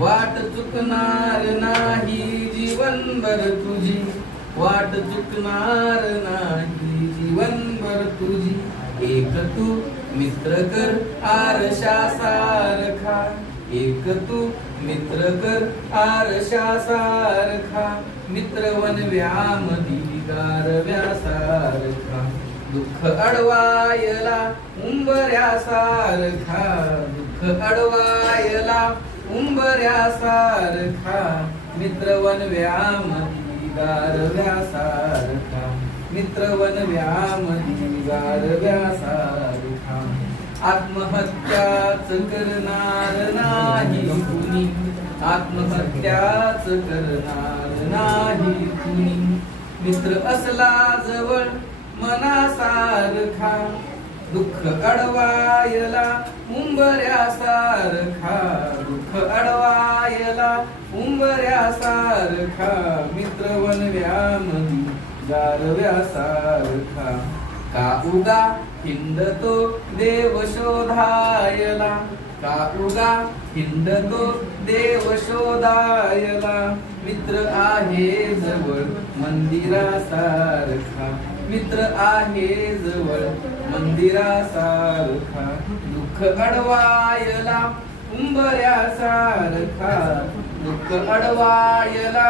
वाट चुकणार नाही जीवनभर तुझी, वाट चुकणार नाही जीवनभर तुझी. एक तू मित्र कर आरशा सारखा, एक तू मित्र कर आरशा सारखा. मित्र वनव्यामधी गारव्यासारखा, दुःख अडवायला उंबऱ्यासारखा, दुःख अडवायला उंबऱ्यासारखा. मित्र वनव्यामधी गारव्यासारखा, मित्र वनव्यामधी गारव्यासारखा. आत्महत्याच करणार नाही कुणी, आत्महत्याच करणार नाही कुणी. मित्र असला जवळ मनासारखा, दुःख अडवायला उंबऱ्यासारखा, दुःख अडवायला उंबऱ्यासारखा. मित्र वनव्यामधी गारव्यासारखा. का उगा हिंडतो देव शोधायला, का उगा हिंडतो देव शोधायला. मित्र आहे जवळ मंदिरासारखा, मित्र आहे जवळ मंदिरासारखा. दुःख अडवायला उंबऱ्यासारखा, दुःख अडवायला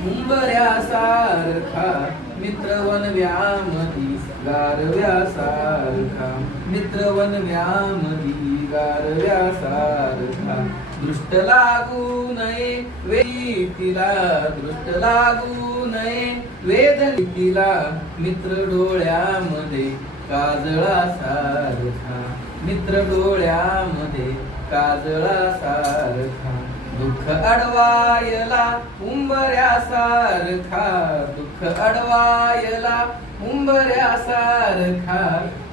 उंबऱ्यासारखा. मित्र वनव्यामधी गारव्यासारखा, मित्र वनव्यामधी गारव्यासारखा. दृष्ट लागू नये वेदीतीला, दृष्ट लागू नये वेदनीतीला. मित्र डोळ्यामध्ये काजळासारखा, मित्र डोळ्यामध्ये काजळासारखा. दुःख अडवायला उंबऱ्यासारखा, दुःख अडवायला उंबऱ्यासारखा.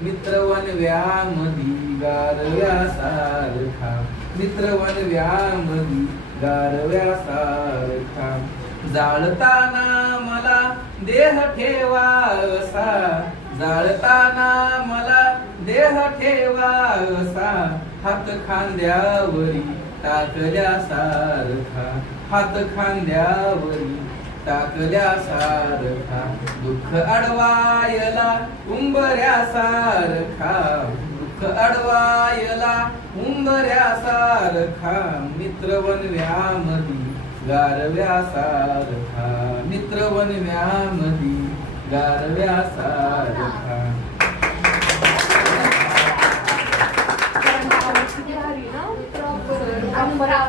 मित्र वनव्यामधी गारव्यासारखा, मित्र वनव्यामधी गारव्यासारखा. जाळताना मला देह ठेवासा, जाळताना मला देह ठेवासा. हात खांद्यावरी टाकल्यासारखा, हात खांद्यावरी टाकल्यासारखा. दुःख अडवायला उंबऱ्यासारखा, दुःख अडवायला उंबऱ्यासारखा. मित्र वनव्यामधी गारव्यासारखा, मित्र वनव्यामधी गारव्यासारखा.